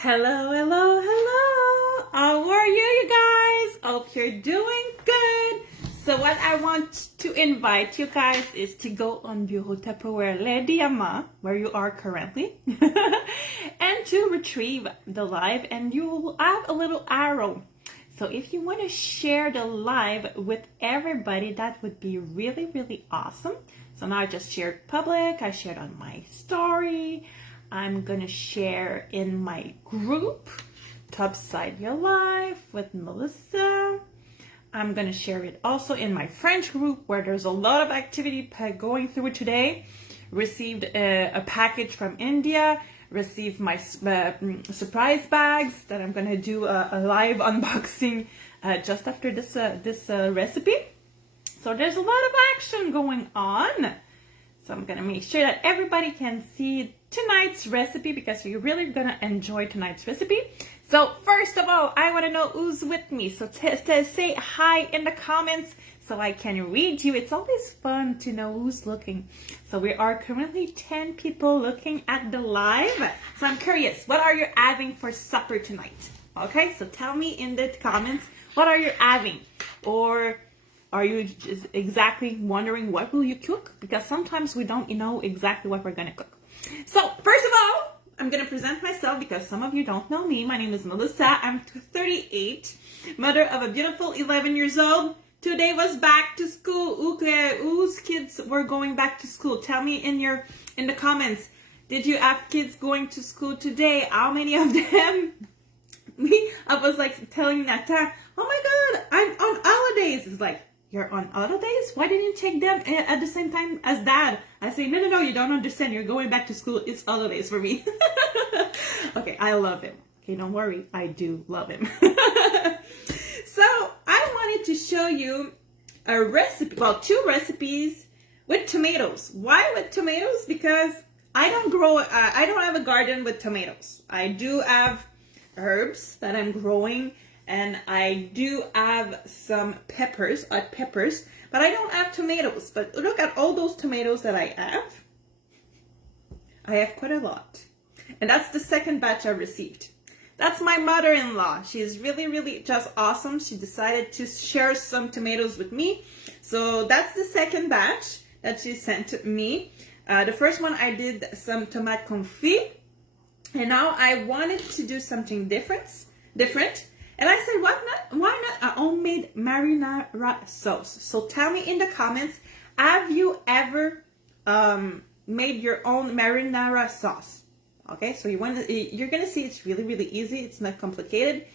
Hello, hello, hello. How are you guys? Hope you're doing good. So what I want to invite you guys is to go on Bureau Tupperware Le Diamant, where you are currently, and to retrieve the live, and you will have a little arrow. So if you want to share the live with everybody, that would be really, really awesome. So now I just shared public, I shared on my story. I'm gonna share in my group, Topside Your Life with Melissa. I'm gonna share it also in my French group where there's a lot of activity going through today. Received a package from India, received my surprise bags that I'm gonna do a live unboxing just after this recipe. So there's a lot of action going on. So I'm gonna make sure that everybody can see tonight's recipe because you're really gonna enjoy tonight's recipe. So first of all, I wanna know who's with me. So say hi in the comments so I can read you. It's always fun to know who's looking. So we are currently 10 people looking at the live. So I'm curious, what are you having for supper tonight? Okay, so tell me in the comments, what are you having? Or are you just exactly wondering what will you cook? Because sometimes we don't know exactly what we're gonna cook. So first of all, I'm gonna present myself because some of you don't know me. My name is Melissa. I'm 38, mother of a beautiful 11 years old. Today was back to school. Whose kids were going back to school? Tell me in the comments. Did you have kids going to school today? How many of them? Me, I was like telling Nata, oh my God, I'm on holidays. It's like, you're on holidays? Why didn't you take them at the same time as dad? I say, no, you don't understand. You're going back to school. It's holidays for me. Okay, I love him. Okay, don't worry. I do love him. So I wanted to show you a recipe, well, 2 recipes with tomatoes. Why with tomatoes? Because I don't have a garden with tomatoes. I do have herbs that I'm growing, and I do have some peppers, hot peppers, but I don't have tomatoes. But look at all those tomatoes that I have. I have quite a lot. And that's the second batch I received. That's my mother-in-law. She's really, really just awesome. She decided to share some tomatoes with me. So that's the second batch that she sent to me. The first one I did some tomate confit. And now I wanted to do something different. And I said, why not a homemade marinara sauce? So tell me in the comments, have you ever made your own marinara sauce? Okay, so you're gonna see it's really, really easy. It's not complicated.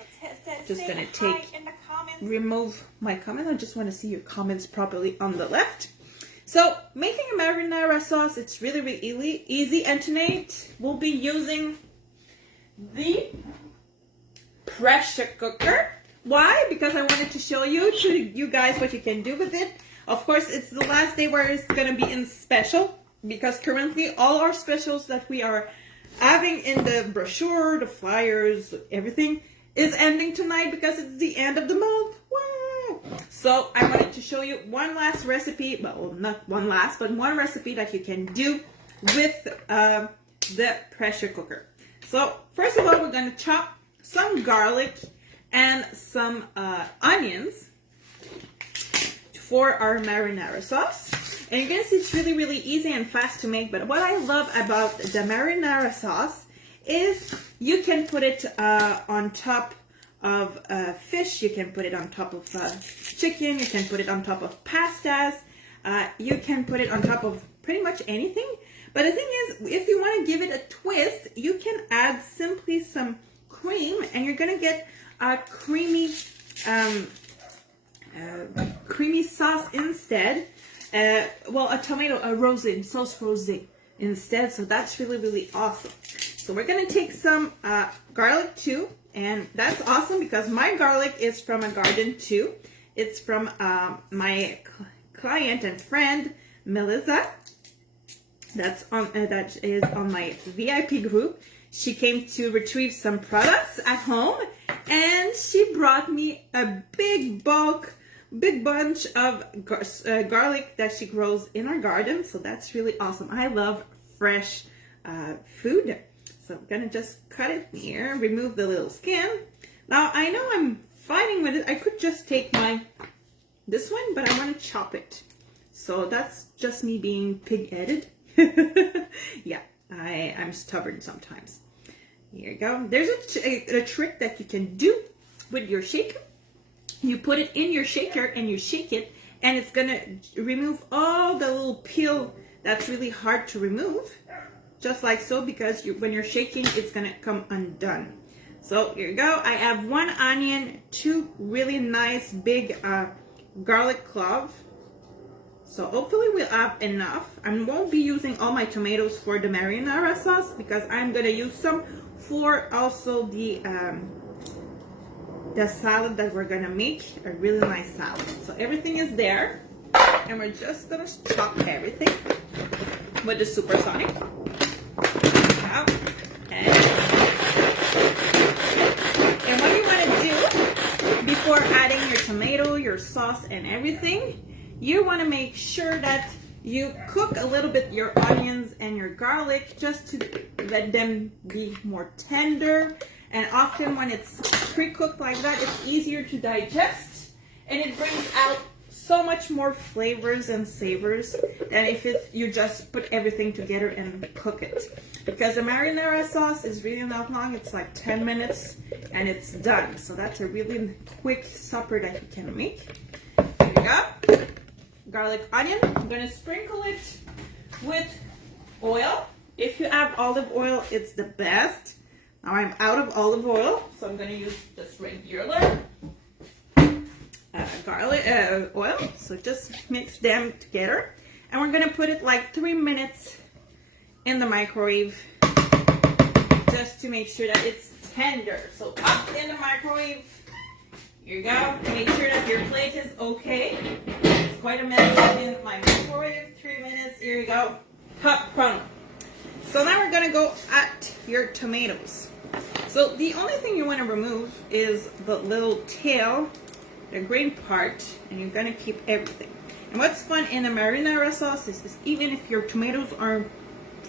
Just gonna remove my comment. I just want to see your comments properly on the left. So making a marinara sauce, it's really, really easy. And tonight we'll be using the pressure cooker. Why? Because I wanted to show you guys what you can do with it. Of course, it's the last day where it's gonna be in special, because currently all our specials that we are having in the brochure, the flyers, everything is ending tonight because it's the end of the month. Wow. So I wanted to show you one last recipe, well, not one last, but one recipe that you can do with the pressure cooker. So first of all, we're going to chop some garlic and some onions for our marinara sauce. And you're going to see it's really, really easy and fast to make. But what I love about the marinara sauce is you can put it on top of fish. You can put it on top of chicken. You can put it on top of pastas. You can put it on top of pretty much anything. But the thing is, if you want to give it a twist, you can add simply some cream, and you're gonna get a creamy sauce instead. Well, a rosé, sauce rosé instead. So that's really, really awesome. So we're gonna take some garlic too, and that's awesome because my garlic is from a garden too. It's from my client and friend Melissa. That is on my VIP group. She came to retrieve some products at home, and she brought me a big bunch of garlic that she grows in our garden. So that's really awesome. I love fresh food. So So I'm gonna just cut it here, remove the little skin. Now I know I'm fighting with it. I could just take this one, but I want to chop it. So that's just me being pig-headed. Yeah, I'm stubborn sometimes. Here you go. There's a trick that you can do with your shaker. You put it in your shaker and you shake it, and it's gonna remove all the little peel that's really hard to remove, just like so, because when you're shaking, it's gonna come undone. So here you go. I have 1 onion, 2 really nice big garlic cloves. So hopefully we'll have enough. I won't be using all my tomatoes for the marinara sauce because I'm gonna use some for also the salad that we're gonna make, a really nice salad. So everything is there, and we're just gonna chop everything with the supersonic. And what you want to do before adding your tomato, your sauce, and everything, you want to make sure that you cook a little bit your onions and your garlic just to let them be more tender. And often when it's pre-cooked like that, it's easier to digest, and it brings out so much more flavors and savors than if you just put everything together and cook it. Because the marinara sauce is really not long. It's like 10 minutes and it's done. So that's a really quick supper that you can make. Here we go. Garlic onion. I'm gonna sprinkle it with oil. If you have olive oil, it's the best. Now I'm out of olive oil, so I'm gonna use just regular garlic oil. So just mix them together, and we're gonna put it like 3 minutes in the microwave just to make sure that it's tender. So up in the microwave. Here you go. Make sure that your plate is okay. It's quite a mess in my microwave. 3 minutes. Here you go. Hot brown. So now we're gonna go at your tomatoes. So the only thing you want to remove is the little tail, the green part, and you're gonna keep everything. And what's fun in a marinara sauce is even if your tomatoes aren't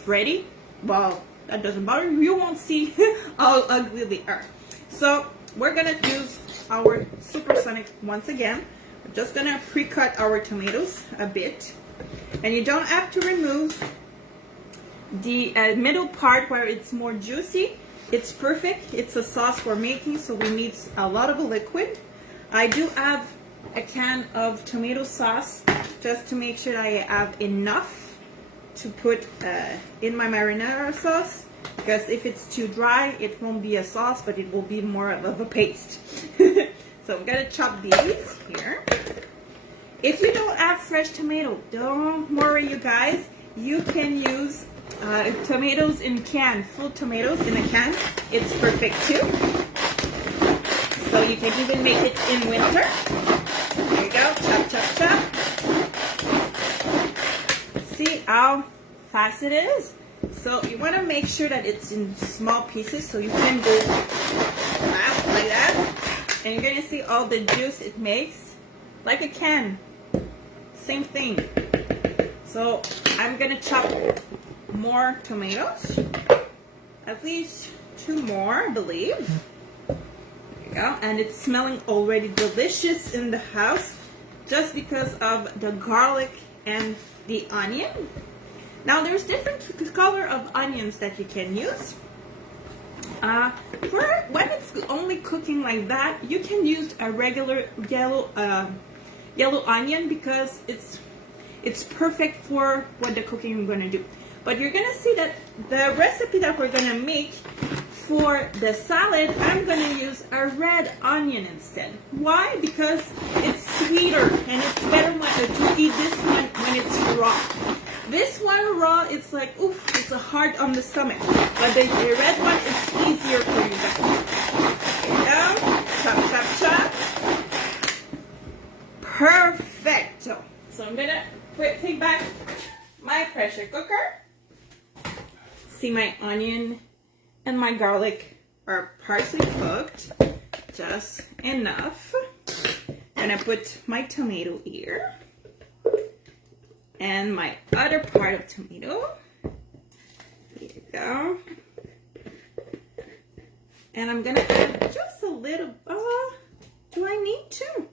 ready, well, that doesn't bother you. You won't see how ugly they are. So we're gonna use our supersonic once again. We're just gonna pre-cut our tomatoes a bit, and you don't have to remove the middle part where it's more juicy. It's perfect. It's a sauce we're making, so we need a lot of liquid. I do have a can of tomato sauce just to make sure I have enough to put in my marinara sauce, because if it's too dry, it won't be a sauce, but it will be more of a paste. So I'm gonna chop these here. If you don't have fresh tomato, don't worry, you guys. You can use tomatoes in can, full tomatoes in a can. It's perfect too. So you can even make it in winter. There you go, chop, chop, chop. See how fast it is? So you want to make sure that it's in small pieces, so you can go like that. And you're going to see all the juice it makes, like a can. Same thing. So I'm going to chop more tomatoes, at least 2 more, I believe. There you go. And it's smelling already delicious in the house just because of the garlic and the onion. Now there's different color of onions that you can use. For when it's only cooking like that, you can use a regular yellow onion, because it's perfect for what the cooking you're gonna do. But you're gonna see that the recipe that we're gonna make for the salad, I'm gonna use a red onion instead. Why? Because it's sweeter and it's better to eat this one when it's raw. This one raw, it's like, oof, it's hard on the stomach. But the red one is easier for you guys. There you go. Chop, chop, chop. Perfecto. So I'm gonna take back my pressure cooker. See, my onion and my garlic are partially cooked, just enough. And I put my tomato here. And my other part of tomato. Here you go. And I'm gonna add just a little, do I need to?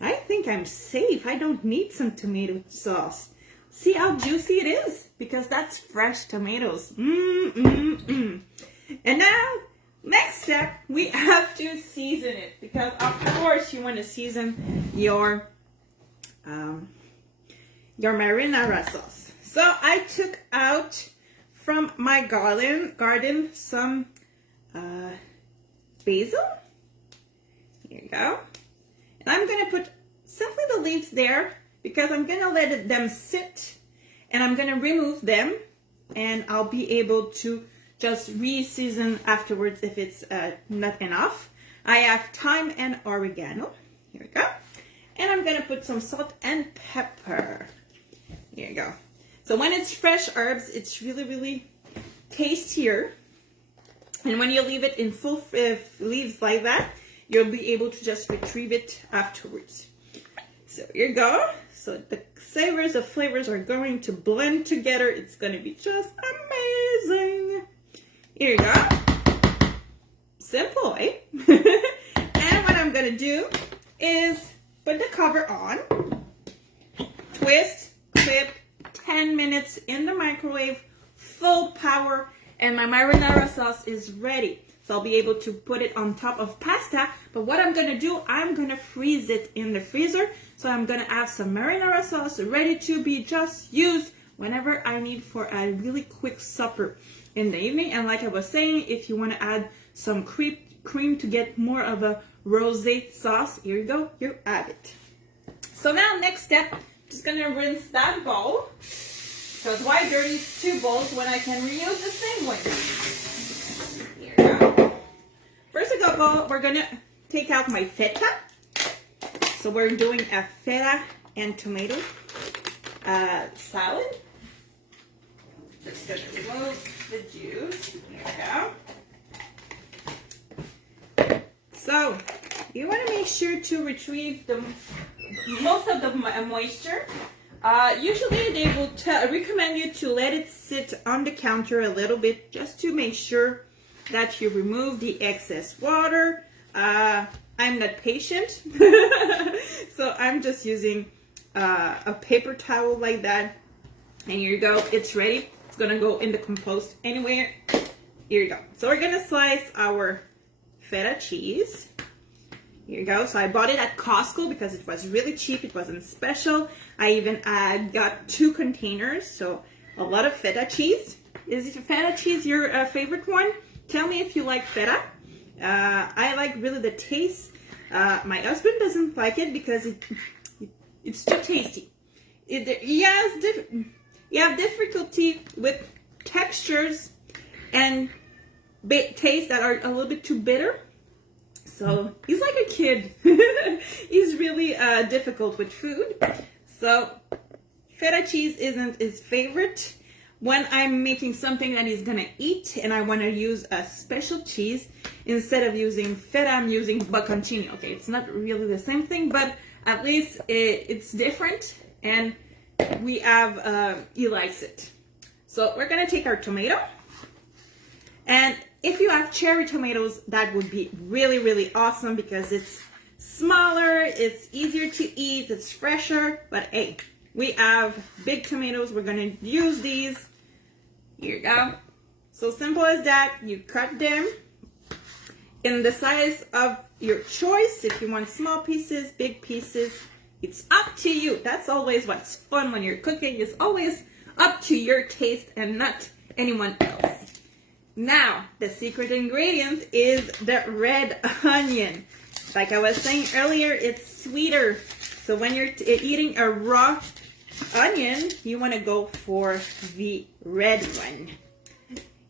I think I'm safe. I don't need some tomato sauce. See how juicy it is? Because that's fresh tomatoes. And now, next step, we have to season it. Because of course you want to season your marinara sauce. So I took out from my garden some basil. Here you go. And I'm going to put simply the leaves there because I'm going to let them sit and I'm going to remove them and I'll be able to just re-season afterwards if it's not enough. I have thyme and oregano. Here we go. And I'm going to put some salt and pepper. Here you go. So when it's fresh herbs, it's really, really tastier. And when you leave it in full leaves like that, you'll be able to just retrieve it afterwards. So here you go. So the flavors are going to blend together. It's going to be just amazing. Here you go. Simple, eh? And what I'm going to do is put the cover on, twist, clip, 10 minutes in the microwave, full power, and my marinara sauce is ready. So I'll be able to put it on top of pasta. But what I'm going to do, I'm going to freeze it in the freezer. So I'm going to have some marinara sauce ready to be just used whenever I need for a really quick supper in the evening. And like I was saying, if you want to add some cream to get more of a rosé sauce, here you go, you have it. So now next step, just going to rinse that bowl. Because why dirty two bowls when I can reuse the same one? Here we go. First of all, we're going to take out my feta. So we're doing a feta and tomato salad. Just going to remove the juice. Here we go. So you want to make sure to retrieve most of the moisture. Usually they will recommend you to let it sit on the counter a little bit just to make sure that you remove the excess water. I'm not patient, so I'm just using a paper towel like that. And here you go, it's ready. It's gonna go in the compost anywhere. Here you go. So we're gonna slice our feta cheese. Here you go. So I bought it at Costco because it was really cheap. It wasn't special. I even got 2 containers. So a lot of feta cheese. Is feta cheese your favorite one? Tell me if you like feta. I like really the taste. My husband doesn't like it because it's too tasty. You have difficulty with textures and tastes that are a little bit too bitter. So he's like a kid. He's really difficult with food. So feta cheese isn't his favorite. When I'm making something that he's gonna eat and I want to use a special cheese, instead of using feta, I'm using bocconcini. Okay, it's not really the same thing, but at least it's different, and we have he likes it. So we're gonna take our tomato, and if you have cherry tomatoes, that would be really, really awesome because it's smaller, it's easier to eat, it's fresher. But hey, we have big tomatoes. We're gonna use these. Here you go. So simple as that. You cut them in the size of your choice. If you want small pieces, big pieces, it's up to you. That's always what's fun when you're cooking. It's always up to your taste and not anyone else. Now, the secret ingredient is the red onion. Like I was saying earlier, it's sweeter. So when you're eating a raw onion, you want to go for the red one.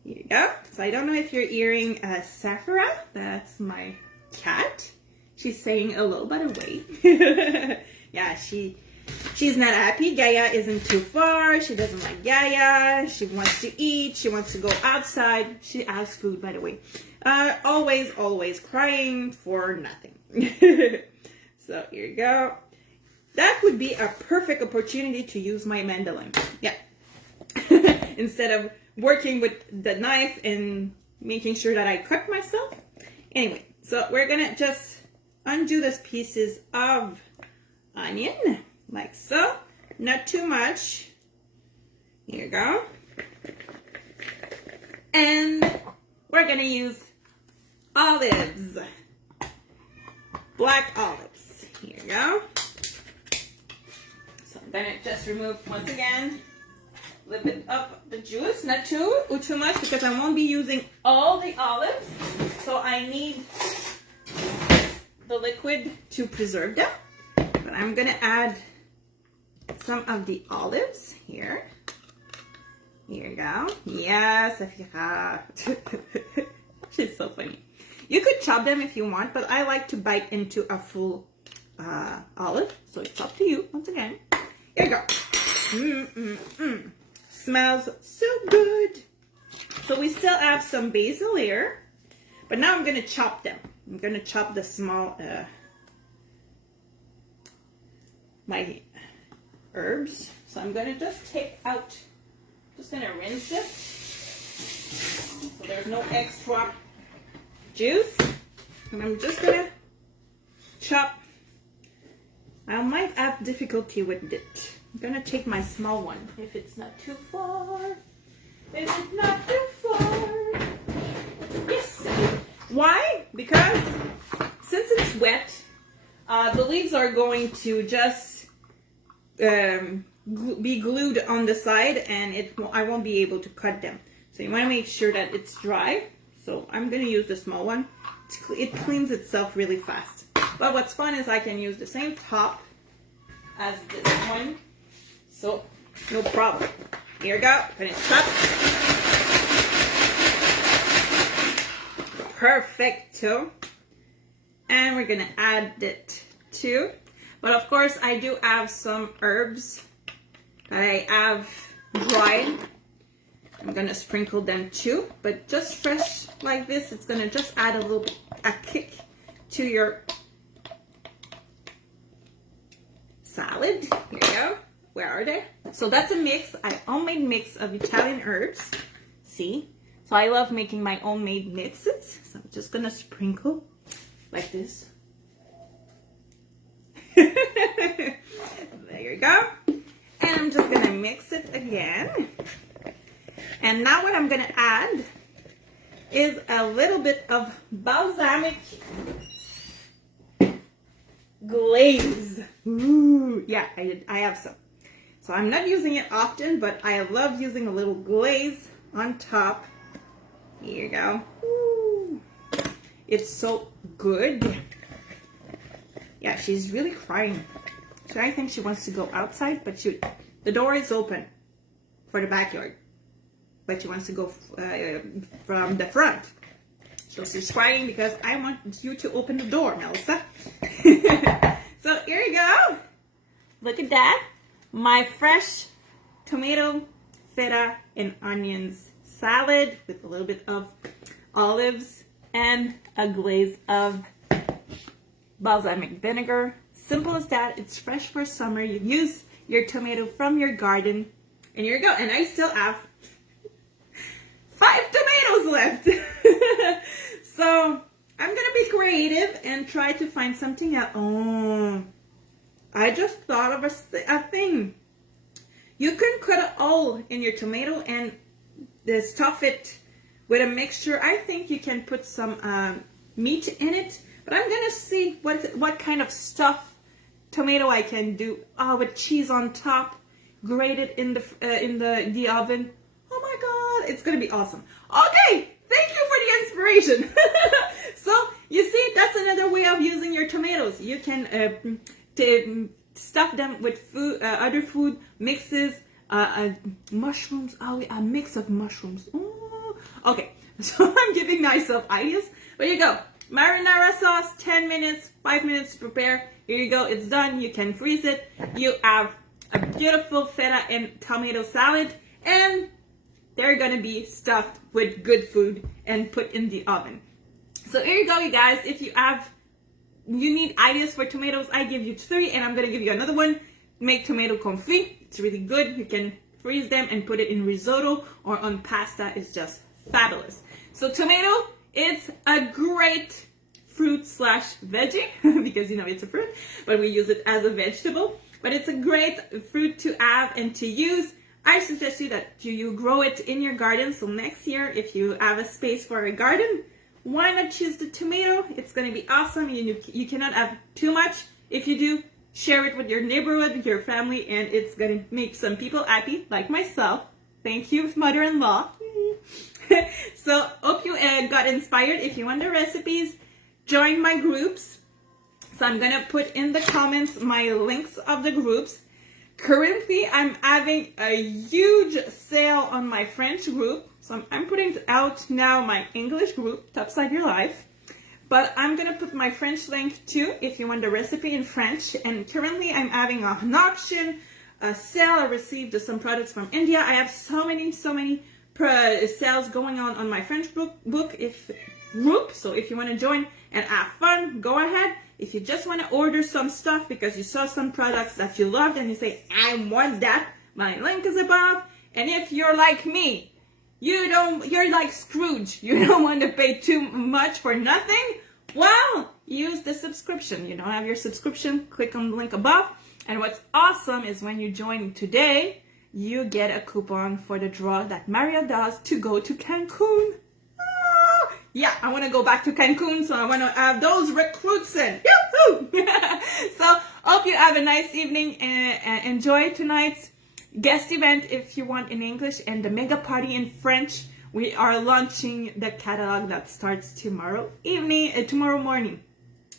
Here you go. So I don't know if you're hearing Safra. That's my cat. She's saying hello, by the way. Yeah, she's not happy. Gaia isn't too far. She doesn't like Gaia. She wants to eat. She wants to go outside. She has food, by the way. Always crying for nothing. So here you go. That would be a perfect opportunity to use my mandolin. Yeah. Instead of working with the knife and making sure that I cut myself. Anyway, so we're gonna just undo these pieces of onion, like so. Not too much. Here you go. And we're gonna use olives. Black olives. Here you go. So I'm gonna just remove, once again, a little bit of the juice, not too much, because I won't be using all the olives. So I need the liquid to preserve them. But I'm gonna add some of the olives here. Here you go. Yes, Afira. She's so funny. You could chop them if you want, but I like to bite into a full olive. So it's up to you, once again. Here you go. Smells so good. So we still have some basil here, but now I'm going to chop them. I'm going to chop the small, my herbs. So I'm going to just take out, just going to rinse it. So there's no extra juice. And I'm just going to chop. I might have difficulty with it. I'm gonna take my small one if it's not too far. Is it not too far? Yes. Why? Because since it's wet, the leaves are going to just be glued on the side, and I won't be able to cut them. So you want to make sure that it's dry. So I'm gonna use the small one. It cleans itself really fast. But what's fun is I can use the same top as this one. So, no problem. Here we go. Gonna chop. Perfecto. And we're gonna add it too. But of course, I do have some herbs that I have dried. I'm gonna sprinkle them too. But just fresh like this, it's gonna just add a little bit, a kick to your salad. Here you go. Where are they? So that's a mix, a homemade mix of Italian herbs. See? So I love making my homemade mixes. So I'm just gonna sprinkle like this. There you go. And I'm just gonna mix it again. And now what I'm gonna add is a little bit of balsamic glaze. Ooh, yeah, I have some. So I'm not using it often, but I love using a little glaze on top. Here you go. Ooh. It's so good. Yeah, she's really crying. So I think she wants to go outside, but the door is open for the backyard. But she wants to go from the front. So she's crying because I want you to open the door, Melissa. So here you go. Look at that. My fresh tomato, feta, and onions salad with a little bit of olives and a glaze of balsamic vinegar. Simple as that. It's fresh for summer. You use your tomato from your garden. And here you go. And I still have 5 tomatoes left. So I'm going to be creative and try to find something else. Oh, I just thought of a thing. You can cut a hole in your tomato and stuff it with a mixture. I think you can put some meat in it, but I'm gonna see what kind of stuff tomato I can do with cheese on top, grated in the oven. Oh my God, it's gonna be awesome. Okay, thank you for the inspiration. So you see, that's another way of using your tomatoes. You can to stuff them with food, other food mixes, mushrooms. Oh, a mix of mushrooms. Ooh. Okay, so I'm giving myself ideas. There you go. Marinara sauce, 10 minutes, 5 minutes to prepare. Here you go. It's done. You can freeze it. You have a beautiful feta and tomato salad, and they're gonna be stuffed with good food and put in the oven. So here you go, you guys. If you need ideas for tomatoes, I give you 3, and I'm gonna give you another one. Make tomato confit. It's really good. You can freeze them and put it in risotto or on pasta. It's just fabulous. So tomato, it's a great fruit slash veggie because you know it's a fruit, but we use it as a vegetable. But it's a great fruit to have and to use. I suggest you that you grow it in your garden. So next year, if you have a space for a garden, why not choose the tomato? It's going to be awesome. You cannot have too much. If you do, share it with your neighborhood, your family, and it's going to make some people happy, like myself. Thank you, mother-in-law. So hope you got inspired. If you want the recipes, join my groups. So I'm gonna put in the comments my links of the groups. Currently, I'm having a huge sale on my French group. So I'm putting out now my English group, Topside Your Life. But I'm gonna put my French link too if you want the recipe in French. And currently I'm having an auction, a sale. I received some products from India. I have so many sales going on my French group. So if you want to join and have fun, go ahead. If you just want to order some stuff because you saw some products that you loved and you say, I want that, my link is above. And if you're like me, you're like Scrooge, you don't want to pay too much for nothing, well, use the subscription. You don't have your subscription, click on the link above. And what's awesome is when you join today, you get a coupon for the draw that Maria does to go to Cancun. Yeah, I want to go back to Cancun, so I want to have those recruits in. Yoo-hoo! So, hope you have a nice evening and enjoy tonight's guest event if you want in English and the mega party in French. We are launching the catalog that starts tomorrow morning.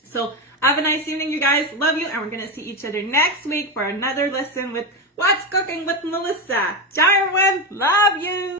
So, have a nice evening, you guys. Love you, and we're going to see each other next week for another lesson with What's Cooking with Melissa. Ciao, everyone. Love you.